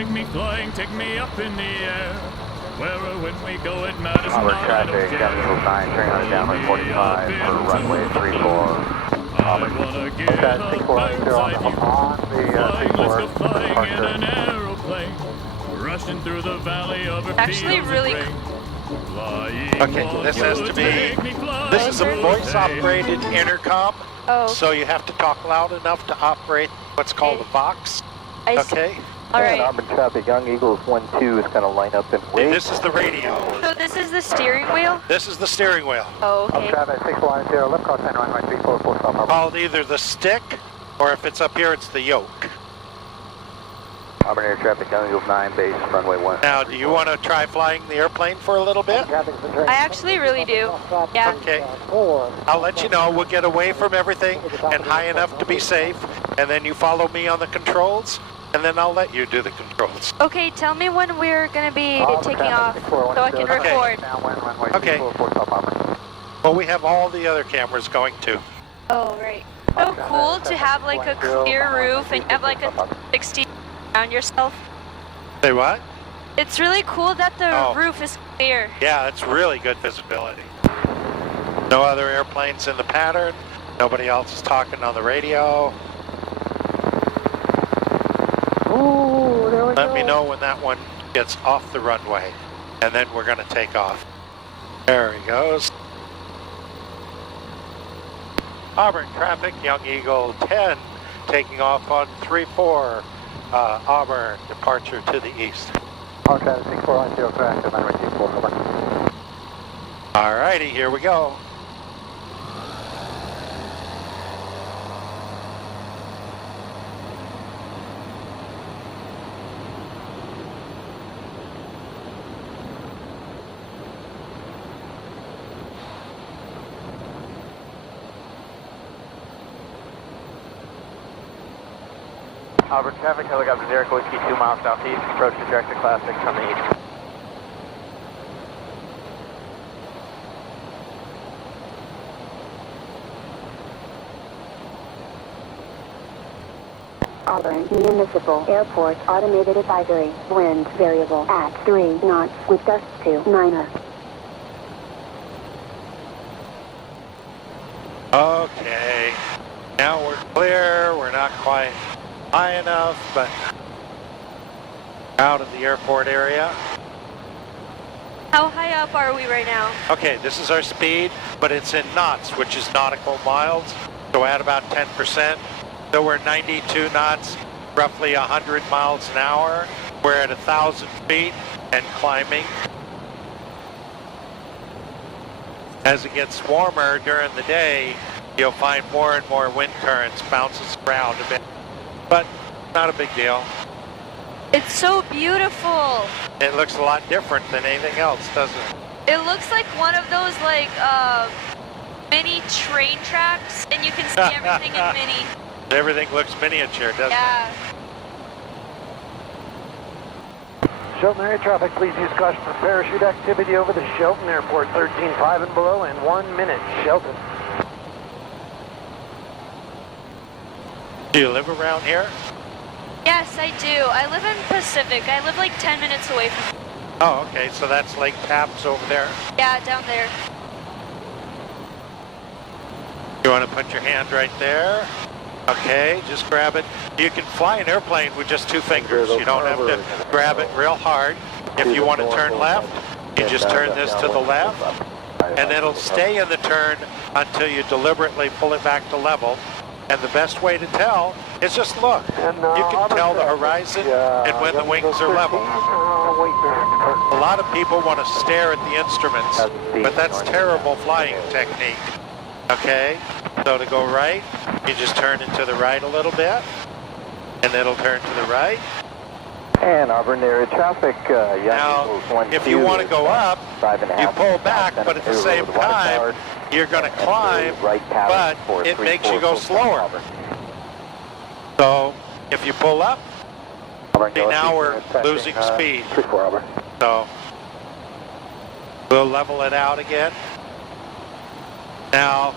take me flying, take me up in the air. Where or when we go, it matters Auburn not. traffic, Eagle 9, turning on downwind 45 for runway 34. Auburn. Okay, 6410 on the 34. Let's go flying in an aeroplane, rushing through the valley of a Actually really Okay, this has to be, this is a voice-operated intercom, so you have to talk loud enough to operate what's called a Vox, okay? All right. Auburn traffic, Young Eagles 1-2 is going to line up and wait. This is the radio. So this is the steering wheel? This is the steering wheel. Oh, okay. Traffic 610, left cross center runway 344, stop Auburn. Called either the stick, or if it's up here, it's the yoke. Auburn air traffic, Young Eagles 9, base, runway 1. Now, do you want to try flying the airplane for a little bit? I actually really do. Yeah. Okay. I'll let you know. We'll get away from everything and high enough to be safe, and then you follow me on the controls, and then I'll let you do the controls. Okay, tell me when we're going to be taking off so I can record. Okay. Well, we have all the other cameras going too. Oh, right. So cool to have like a clear roof and have like a 60 around yourself. Say what? It's really cool that the roof is clear. Yeah, it's really good visibility. No other airplanes in the pattern. Nobody else is talking on the radio. Let me know when that one gets off the runway, and then we're going to take off. There he goes. Auburn traffic, Young Eagle 10, taking off on 34, Auburn, departure to the east. Auburn traffic 6410, traffic, runway 34, Auburn. All righty, here we go. Auburn traffic, helicopter Derek Whiskey 2 miles southeast, approach to Director Classic from the east. Auburn Municipal Airport automated advisory, wind variable at 3 knots with gusts to 9. Okay, now we're clear. We're not quite high enough, but out of the airport area. How high up are we right now? Okay, this is our speed, but it's in knots, which is nautical miles, so add about 10%. So we're 92 knots, roughly 100 miles an hour. We're at 1,000 feet and climbing. As it gets warmer during the day, you'll find more and more wind currents bounces around a bit. But not a big deal. It's so beautiful. It looks a lot different than anything else, doesn't it? It looks like one of those like mini train tracks, and you can see everything in mini. Everything looks miniature, doesn't Yeah. it? Shelton area traffic, please use caution for parachute activity over the Shelton Airport, 13.5 and below, in 1 minute. Shelton. Do you live around here? Yes, I do. I live in Pacific. I live like 10 minutes away from. Oh, okay, so that's Lake Tapps over there. Yeah, down there. You want to put your hand right there? Okay, just grab it. You can fly an airplane with just 2 fingers. You don't have to grab it real hard. If you want to turn left, you just turn this to the left, and it'll stay in the turn until you deliberately pull it back to level. And the best way to tell is just look. You can tell the horizon and when the wings are level. A lot of people want to stare at the instruments, but that's terrible flying technique. Okay, so to go right, you just turn it to the right a little bit, and it'll turn to the right. And Auburn area traffic, now, if you want to go up, you pull back, but at the same time, you're going to climb, but it makes you go slower. So, if you pull up, see, now we're losing speed. So, we'll level it out again. Now,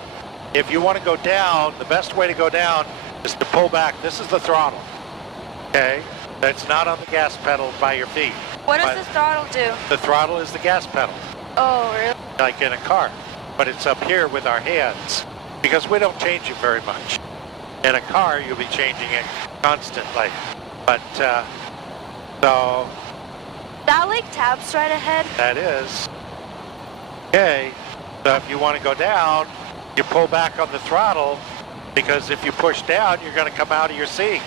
if you want to go down, the best way to go down is to pull back. This is the throttle, okay? That's not on the gas pedal by your feet. What does But the throttle do? the throttle is the gas pedal, Oh, really? like in a car. But it's up here with our hands because we don't change it very much. In a car, you'll be changing it constantly. But, so That Lake Tab's right ahead. that is. Okay, so if you want to go down, you pull back on the throttle because if you push down, you're going to come out of your seat.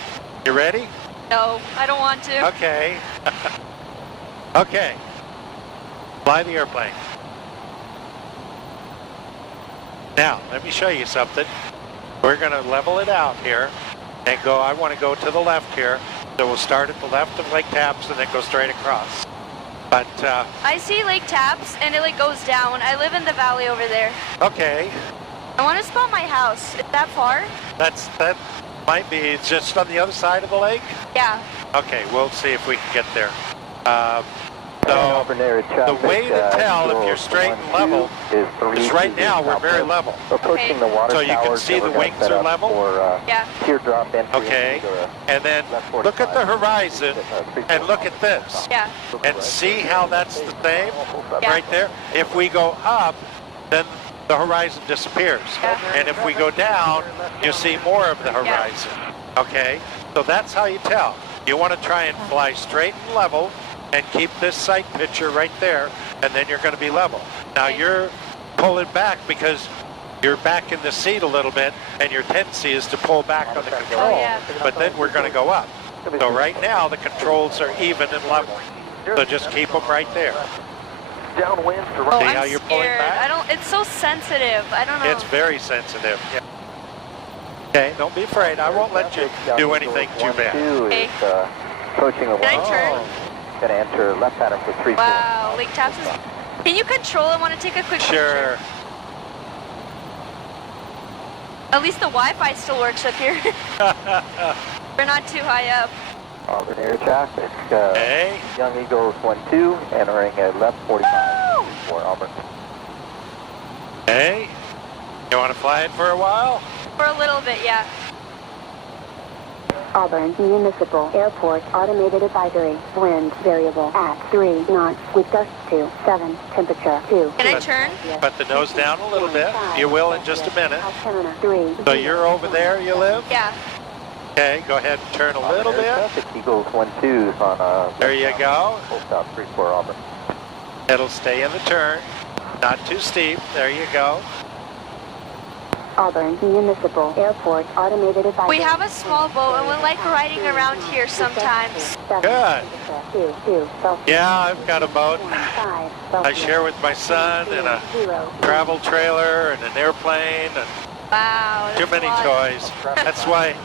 You ready? No, I don't want to. Okay. Okay. Fly the airplane. Now, let me show you something. We're going to level it out here and go, I want to go to the left here. So we'll start at the left of Lake Tabs and then go straight across. But, I see Lake Tabs and it like goes down. I live in the valley over there. okay. I want to spot my house. Is that far? That might be, it's just on the other side of the lake. Yeah. Okay, we'll see if we can get there. So Auburn area traffic, the way to tell if you're straight and level is right now we're very level. Approaching the water So you can towers, see the we're gonna wings set are up level? For, Yeah. teardrop entry. Okay, into the and then left look at the 45. horizon and look at this. Yeah. And see how that's the same Yeah. right there? If we go up, then the horizon disappears. Yeah. And if we go down, you see more of the horizon. Okay? So that's how you tell. You want to try and fly straight and level and keep this sight picture right there, and then you're going to be level. Now you're pulling back because you're back in the seat a little bit, and your tendency is to pull back on the control. Oh, yeah. But then we're going to go up. So right now the controls are even and level. So just keep them right there. Downwind to Oh, See I'm how you're pulling scared. back? I don't. It's so sensitive. I don't know. It's very sensitive. Okay, don't be afraid. I won't let you do anything too bad. Okay. Is, approaching the Can I water. turn? Gonna enter left pattern for 3. Wow, Lake Tabs is... Can you control? I want to take a quick Sure. picture. At least the Wi-Fi still works up here. We're not too high up. Auburn air traffic. Okay. Young Eagles 1-2 entering at left 45 Woo! for Auburn. Okay. You want to fly it for a while? For a little bit, yeah. Auburn Municipal Airport automated advisory. Wind variable at 3 knots with gusts to 7. Temperature 2. Can I turn? Put the nose down a little bit. You will in just a minute. Altimeter 3. So you're over there, you live? Yeah. Okay, go ahead and turn a little Air bit. traffic, Eagles 1-2 on There you go. full stop 3-4 Auburn. It'll stay in the turn. Not too steep. There you go. Auburn Municipal Airport automated advisory. We have a small boat and we like riding around here sometimes. Good. 2 Yeah, I've got a boat. I share with my son and a travel trailer and an airplane and Wow. too that's many a lot. toys. That's why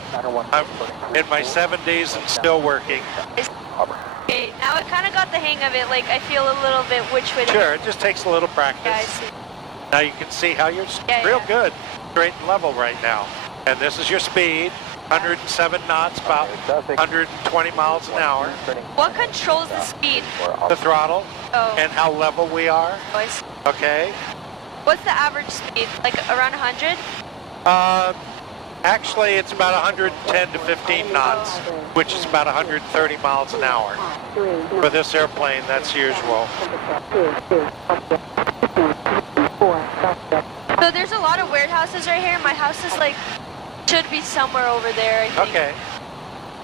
I'm in my 70s and still working. Okay, now I kind of got the hang of it. Like I feel a little bit which way to Sure, it just takes a little Yeah, I practice. see. Now you can see how you're Yeah, real yeah. good, straight and level right now. And this is your speed, 107 knots, about 120 miles an hour. What controls the speed? The throttle Oh, and how level we are, I see. okay? What's the average speed? Like around 100? Actually, it's about 110 to 15 knots, which is about 130 miles an hour. For this airplane, that's usual. So there's a lot of weird houses right here. My house is like, should be somewhere over there, I think. Okay.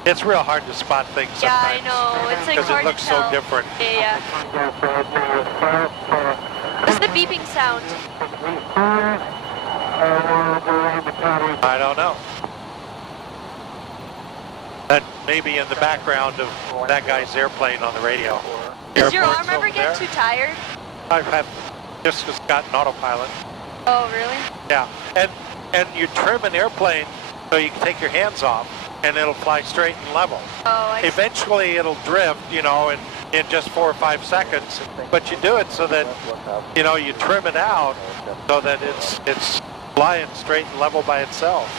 It's real hard to spot things Yeah, I sometimes. know. It's like Because hard it looks to tell. so different. Yeah, What's the beeping sound? I don't know. That may be in the background of that guy's airplane on the radio. Does your Airport's arm ever over get there. too tired? I've just gotten autopilot. Oh, really? Yeah, and you trim an airplane so you can take your hands off and it'll fly straight and level. Oh, I see. Eventually it'll drift, you know, in just 4 or 5 seconds. But you do it so that, you know, you trim it out so that it's flying straight and level by itself.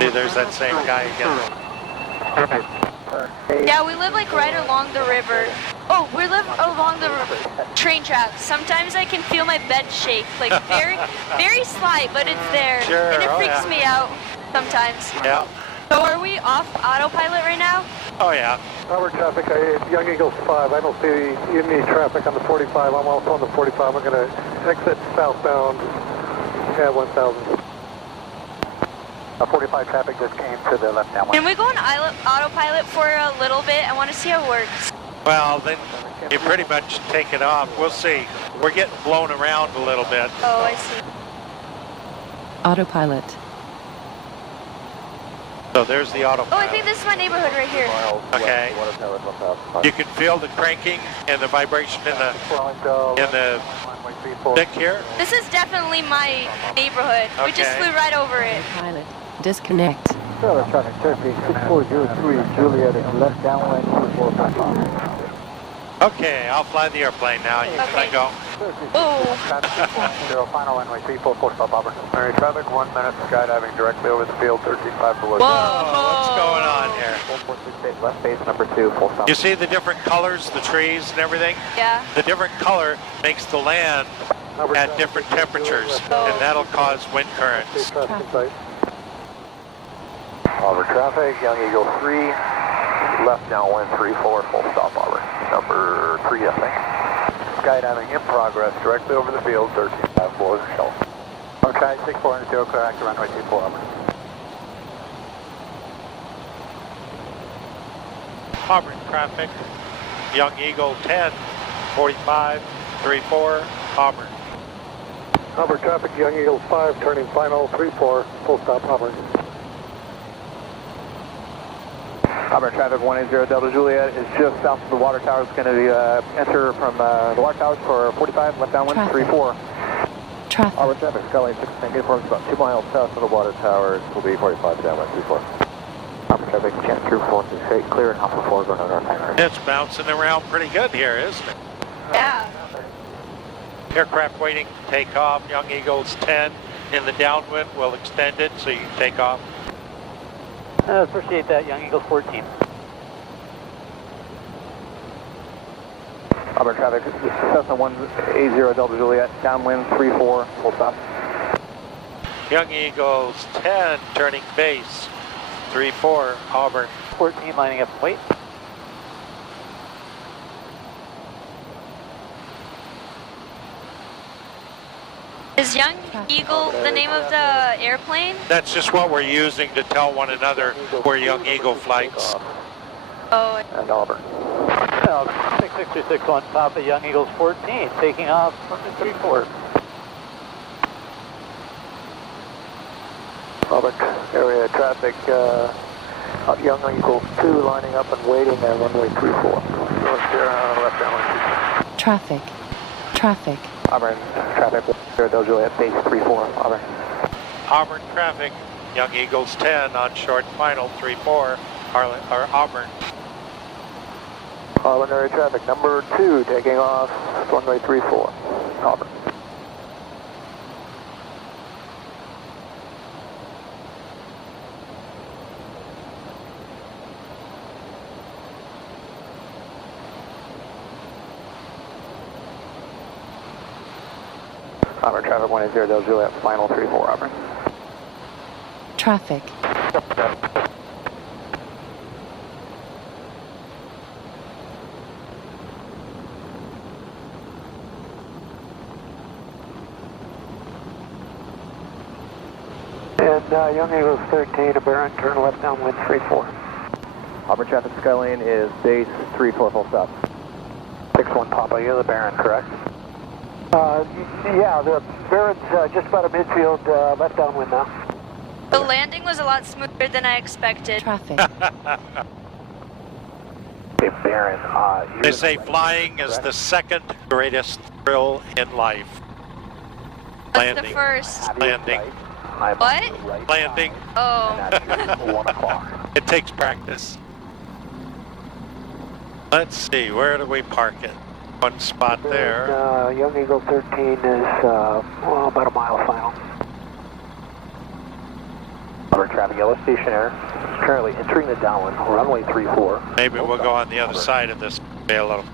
See, there's that same guy again. Yeah, we live like right along the river. Oh, we live along the train tracks. Sometimes I can feel my bed shake, like very slight, but it's there. Sure, And it freaks me out sometimes. Yeah. So are we off autopilot right now? Oh, yeah. Auburn traffic, Young Eagles 5. I don't see any traffic on the 45. I'm also on the 45. I'm going to exit southbound at 1000. 45 traffic just came to the left downwind. Can we go on autopilot for a little bit? I want to see how it works. Well, then you pretty much take it off. We'll see. We're getting blown around a little bit. Oh, I see. Autopilot. So there's the autopilot. Oh, I think this is my neighborhood right here. Okay. You can feel the cranking and the vibration in the stick here. This is definitely my neighborhood. We just Okay. flew right over it. Pilot. Disconnect. Traffic, Turkey 6403, Juliet, left downwind, 245. Okay, I'll fly the airplane now. You Okay. can go. Oh, Final runway 34, full stop, Auburn. Mary traffic, 1 minute, skydiving directly over the field, 13.5 below. Oh, what's going on here? 468, left base, number 2, full stop. You see the different colors, the trees and everything? yeah. The different color makes the land at different temperatures, and that'll cause wind currents. Auburn traffic, Young Eagle 3, left downwind 34, full stop, Auburn. Number 3, I think. Skydiving in progress, directly over the field, 13.5 below shelf. Okay, 6400, clear active runway 24, Auburn. Auburn traffic, Young Eagle 10, 45, 34, Auburn. Auburn traffic, Young Eagle 5, turning final, 34, full stop, Auburn. Auburn traffic 180 Delta Juliet is just south of the water tower. It's going to enter from the water towers for 45, left downwind, Traffic. 34. Traffic. Auburn traffic, Skylane 16, good forms about 2 miles south of the water towers. Will be 45 downwind, 34. Auburn traffic, Jet through 426, clear and Alpha 4 going on our timer. It's bouncing around pretty good here, isn't it? Yeah. Aircraft waiting to take off. Young Eagle's 10 in the downwind. We'll extend it so you can take off. Appreciate that, Young Eagle 14. Auburn traffic, Cessna 180 Delta Juliet, downwind 34, full stop. Young Eagle's 10 turning base, 34, Auburn. 14 lining up, wait. Is Young Eagle the name of the airplane? That's just what we're using to tell one another we're Young Eagle flights. Oh, And Auburn. 6661 Papa, Young Eagles 14, taking off from the 34. Auburn area traffic, Young Eagle 2 lining up and waiting at runway 34. Left downwind. Traffic. Traffic. Auburn traffic, Del Juliet, base 34, Auburn. Auburn traffic, Young Eagles 10 on short final, 34, Auburn. Auburn area traffic, number 2, taking off, runway 34, Auburn. Auburn traffic 180 Del Juliet, final 34, Auburn. Traffic. And Young Eagles 13 to Barron, turn left downwind 34. Auburn traffic, Skylane is base 34, full stop. 61 Papa, you're the Barron, correct? Yeah, the Barron's just about a midfield, left downwind now. the landing was a lot smoother than I expected. Traffic. Hey, Barron, They say flying is the second greatest thrill in life. What's the first? Landing. What? Landing. Oh. 1 o'clock. It takes practice. Let's see, where do we park it? One spot there. Young Eagle 13 is about a mile final. Auburn traffic, yellow stationary. Currently entering the downwind, runway 34. Maybe we'll go on the other side of this. Be a little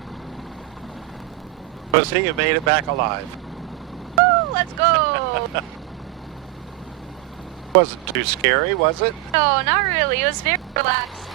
Pussy, you made it back alive. Woo, let's go. Wasn't too scary, was it? No, not really. It was very relaxed.